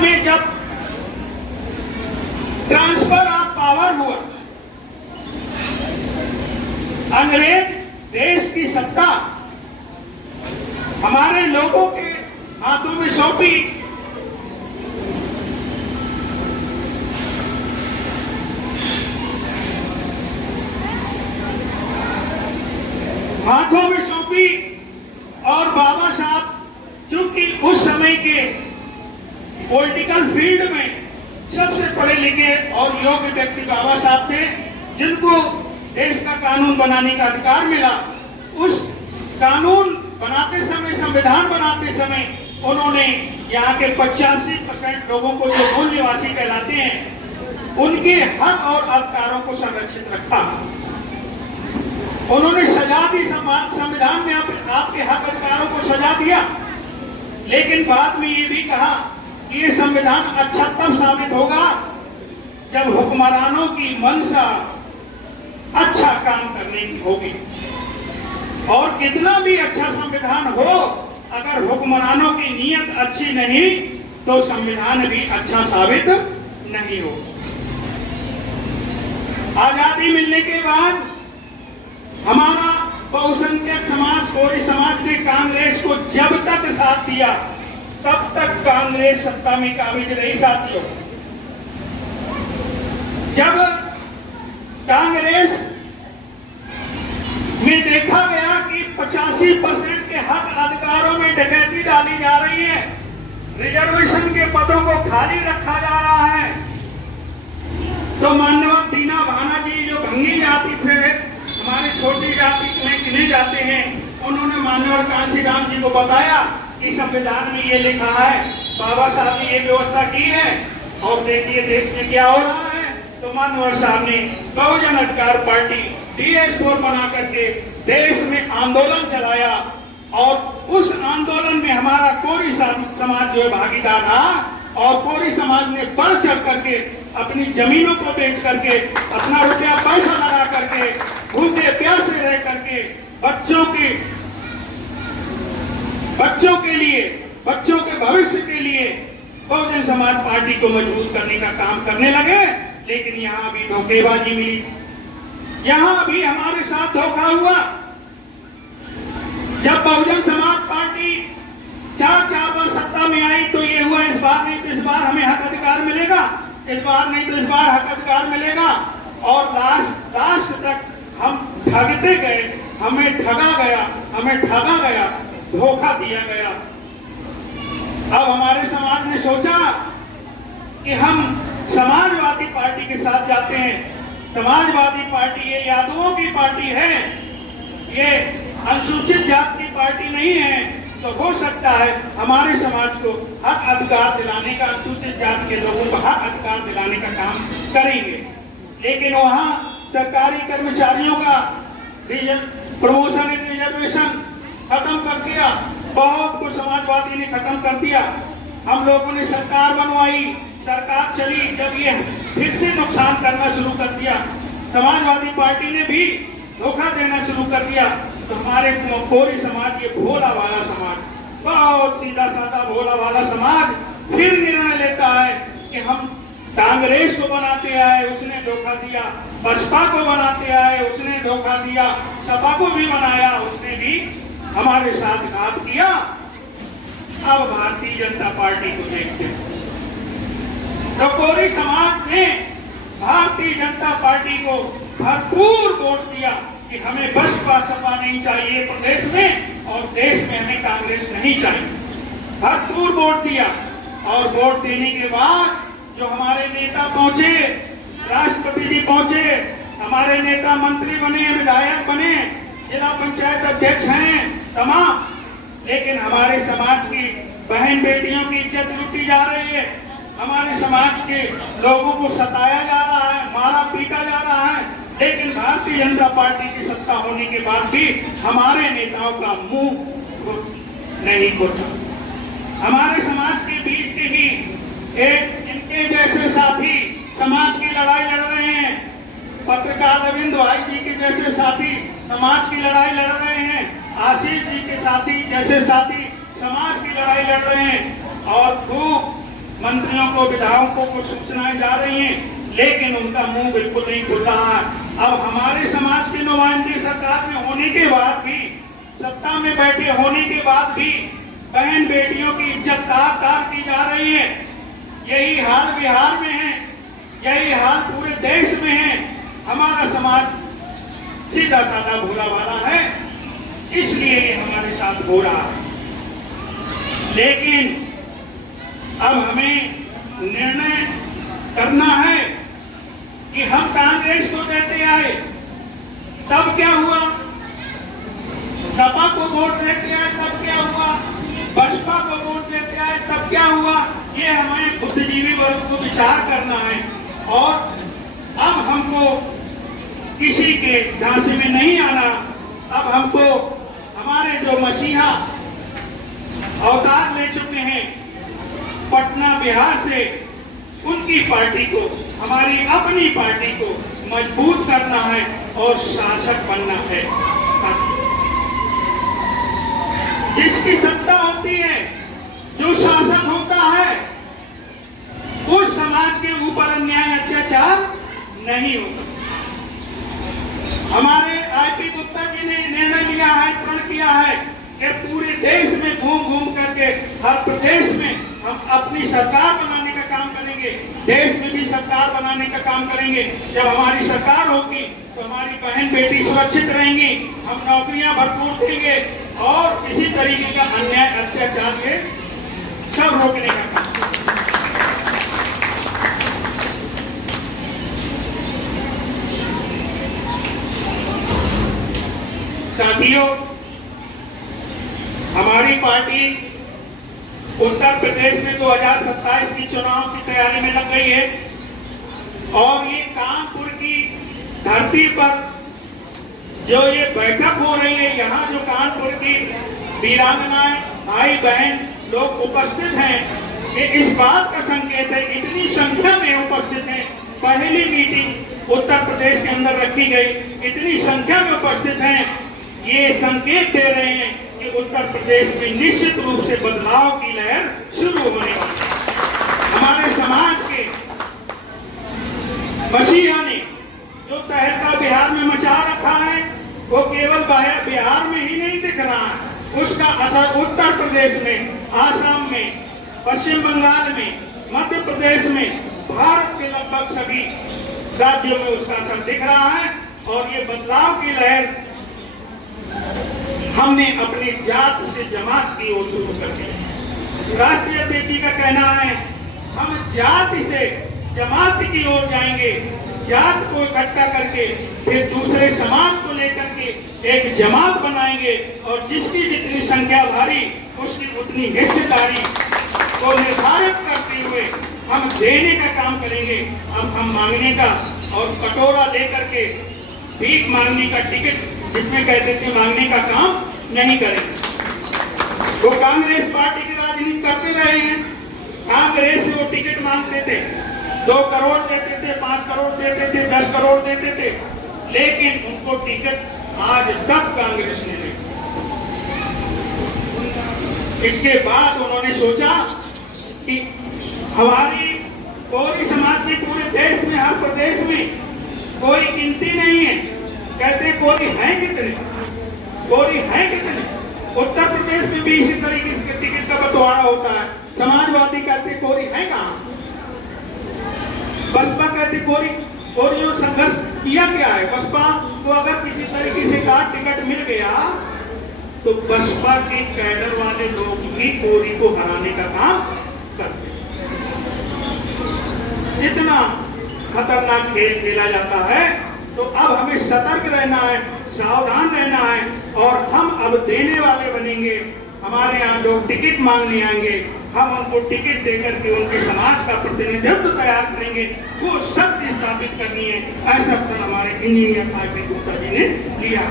में जब transfer of power हुआ, अंग्रेज देश की सत्ता हमारे लोगों के हाथों में सौंपी, और बाबा साहब चूंकि उस समय के पॉलिटिकल फील्ड में सबसे पढ़े लिखे और योग्य व्यक्ति बाबा साहब थे, जिनको देश का कानून बनाने का अधिकार मिला। उस कानून बनाते समय, संविधान बनाते समय उन्होंने यहाँ के 85% लोगों को, जो मूल निवासी कहलाते हैं, उनके हक और अधिकारों को संरक्षित रखा। उन्होंने सजा दी, संविधान में आपके हक अधिकारों को सजा दिया, लेकिन बाद में ये भी कहा कि ये संविधान अच्छा तब साबित होगा जब हुक्मरानों की मंशा अच्छा काम करने की होगी। और कितना भी अच्छा संविधान हो, अगर हुक्मरानों की नीयत अच्छी नहीं तो संविधान भी अच्छा साबित नहीं हो। आजादी मिलने के बाद हमारा बहुसंख्यक समाज, कोरी समाज ने कांग्रेस को जब तक साथ दिया तब तक कांग्रेस सत्ता में काबिज रही। साथियों, जब कांग्रेस में देखा गया कि 85% के हक अधिकारों में डकैती डाली जा रही है, रिजर्वेशन के पदों को खाली रखा जा रहा है, तो माननीय दीना भाना जी, जो भंगी जाति थे, हमारी छोटी जाति में गिने जाते हैं, उन्होंने माननीय कांशीराम जी को बताया कि संविधान में ये लिखा है, बाबा साहब ने ये व्यवस्था की है, और देखिए देश में क्या हो रहा है। तो माननीय साहब ने बहुजन अधिकार पार्टी DS4 बना करके देश में आंदोलन चलाया, और उस आंदोलन में हमारा कोरी समाज जो है भागीदार रहा, और कोरी समाज ने बढ़ चढ़ करके अपनी जमीनों को बेच करके, अपना रुपया पैसा लगा करके, भूखे प्यासे रह करके बच्चों के भविष्य के लिए बहुजन समाज पार्टी को मजबूत करने का काम करने लगे। लेकिन यहाँ भी धोखेबाजी मिली, यहाँ भी हमारे साथ धोखा हुआ। जब बहुजन समाज पार्टी 4 बार सत्ता में आई तो ये हुआ, इस बार नहीं तो इस बार हमें हक अधिकार मिलेगा, इस बार नहीं तो इस बार हक अधिकार मिलेगा, और लास्ट तक हम ठगते गए, हमें ठगा गया, धोखा दिया गया। अब हमारे समाज ने सोचा कि हम समाजवादी पार्टी के साथ जाते हैं। समाजवादी पार्टी ये यादवों की पार्टी है, ये अनुसूचित जाति की पार्टी नहीं है, तो हो सकता है हमारे समाज को हक अधिकार दिलाने का, अनुसूचित जाति के लोगों को हक अधिकार दिलाने का काम करेंगे। लेकिन वहां सरकारी कर्मचारियों का प्रमोशन एंड रिजर्वेशन खत्म कर दिया, बहुत कुछ समाजवादी ने खत्म कर दिया। हम लोगों ने सरकार बनवाई, सरकार चली, जब ये फिर से नुकसान करना शुरू कर दिया, समाजवादी पार्टी ने भी धोखा देना शुरू कर दिया, तो हमारे कोरी समाज, ये भोला वाला समाज, बहुत सीधा साधा भोला वाला समाज फिर निर्णय लेता है कि हम कांग्रेस को बनाते आए, उसने धोखा दिया, बसपा को बनाते आए, उसने धोखा दिया, सपा को भी बनाया, उसने भी हमारे साथ घात किया। अब भारतीय जनता पार्टी को देखते हैं, तो कोरी समाज ने भारतीय जनता पार्टी को भरपूर वोट दिया कि हमें बसपा सपा नहीं चाहिए प्रदेश में, और देश में हमें कांग्रेस नहीं चाहिए। भरपूर वोट दिया, और वोट देने के बाद जो हमारे नेता पहुंचे, राष्ट्रपति जी पहुंचे, हमारे नेता मंत्री बने, विधायक बने, जिला पंचायत अध्यक्ष हैं तमाम, लेकिन हमारे समाज की बहन बेटियों की इज्जत लूटी जा रही है, हमारे समाज के लोगों को सताया जा रहा है, मारा पीटा जा रहा है। लेकिन भारतीय जनता पार्टी की सत्ता होने के बाद भी हमारे नेताओं का मुंह नहीं खोला। हमारे समाज के बीच के ही एक इनके जैसे साथी समाज की लड़ाई लड़ रहे हैं, पत्रकार रविंद्र भाई जी के जैसे साथी समाज की लड़ाई लड़ रहे हैं, आशीष जी के साथी जैसे साथी समाज की लड़ाई लड़ रहे हैं, और खूब मंत्रियों को, विधायकों को सूचनाएं जा रही हैं, लेकिन उनका मुंह बिल्कुल नहीं खुल रहा है। अब हमारे समाज के नुमाइंदे सरकार में होने के बाद भी, सत्ता में बैठे होने के बाद भी बहन बेटियों की इज्जत तार की जा रही है। यही हाल बिहार में है, यही हाल पूरे देश में है। हमारा समाज सीधा साधा भोला भाला है, इसलिए ये हमारे साथ हो रहा है। लेकिन अब हमें निर्णय करना है कि हम कांग्रेस को देते आए, तब क्या हुआ? सपा को वोट देते आए, तब क्या हुआ? बसपा को वोट देते आए, तब क्या हुआ? ये हमें बुद्धिजीवी वर्ग को विचार करना है। और अब हमको किसी के झांसे में नहीं आना। अब हमको हमारे जो मसीहा अवतार ले चुके हैं पटना बिहार से, उनकी पार्टी को, हमारी अपनी पार्टी को मजबूत करना है और शासक बनना है। जिसकी सत्ता होती है, जो शासक होता है, उस समाज के ऊपर अन्याय अत्याचार नहीं होता। हमारे आईपी गुप्ता जी ने निर्णय लिया है, प्रण किया है कि पूरे देश में घूम घूम करके हर प्रदेश में हम अपनी सरकार बनाने का काम करेंगे, देश में भी सरकार बनाने का काम करेंगे। जब हमारी सरकार होगी तो हमारी बहन बेटी सुरक्षित रहेंगी, हम नौकरियां भरपूर देंगे और इसी तरीके का अन्याय अत्याचार के सब रोकने का काम। साथियों, हमारी पार्टी उत्तर प्रदेश में 2027 की चुनाव की तैयारी में लग गई है और ये कानपुर की धरती पर जो ये बैठक हो रही है, यहाँ जो कानपुर की वीरांगनाएं, भाई बहन लोग उपस्थित हैं, ये इस बात का संकेत है, इतनी संख्या में उपस्थित हैं। पहली मीटिंग उत्तर प्रदेश के अंदर रखी गई, इतनी संख्या में उपस्थित हैं, ये संकेत दे रहे हैं कि उत्तर प्रदेश में निश्चित रूप से बदलाव की लहर शुरू होने वाली है। हमारे समाज के मसीहा ने जो तहलका बिहार में मचा रखा है, वो केवल बिहार में ही नहीं दिख रहा है, उसका असर उत्तर प्रदेश में, आसाम में, पश्चिम बंगाल में, मध्य प्रदेश में, भारत के लगभग सभी राज्यों में उसका असर दिख रहा है। और ये बदलाव की लहर हमने अपनी जात से जमात की ओर शुरू कर दी। राष्ट्रीय अध्यक्ष का कहना है, हम जाति से जमात की ओर जाएंगे, जात को इकट्ठा करके फिर दूसरे समाज को लेकर के एक जमात बनाएंगे और जिसकी जितनी संख्या भारी, उसकी उतनी हिस्सेदारी को निर्धारित करते हुए हम देने का काम करेंगे। अब हम मांगने का और कटोरा लेकर के भीख मांगने का, टिकट जिसमें कहते थे मांगने का काम नहीं करेंगे। वो कांग्रेस पार्टी की राजनीति करते रहे हैं, कांग्रेस से वो टिकट मांगते थे, 2 करोड़ देते थे, 5 करोड़ देते थे, 10 करोड़ देते थे, लेकिन उनको टिकट आज तक कांग्रेस ने नहीं। इसके बाद उन्होंने सोचा कि हमारी कोई समाज के पूरे देश में, हर प्रदेश में कोई गिनती नहीं है, कहते कोई है कितने, कोई है कितने। उत्तर प्रदेश में भी इसी तरीके से टिकट का बंटवारा होता है। समाजवादी कहते कोई है कहाँ, बसपा कहते कोई जो संघर्ष किया क्या है। बसपा को अगर किसी तरीके से का टिकट मिल गया तो बसपा के कैडर वाले लोग भी कोरी को हराने का काम करते। इतना खतरनाक खेल खेला जाता है। तो अब हमें सतर्क रहना है, सावधान रहना है और हम अब देने वाले बनेंगे। हमारे यहाँ जो टिकट मांगने आएंगे, हम उनको टिकट देकर के उनके समाज का प्रतिनिधित्व तैयार करेंगे, वो सत्य स्थापित करनी है। ऐसा प्रण हमारे इंजीनियर आईपी गुप्ता जी ने लिया।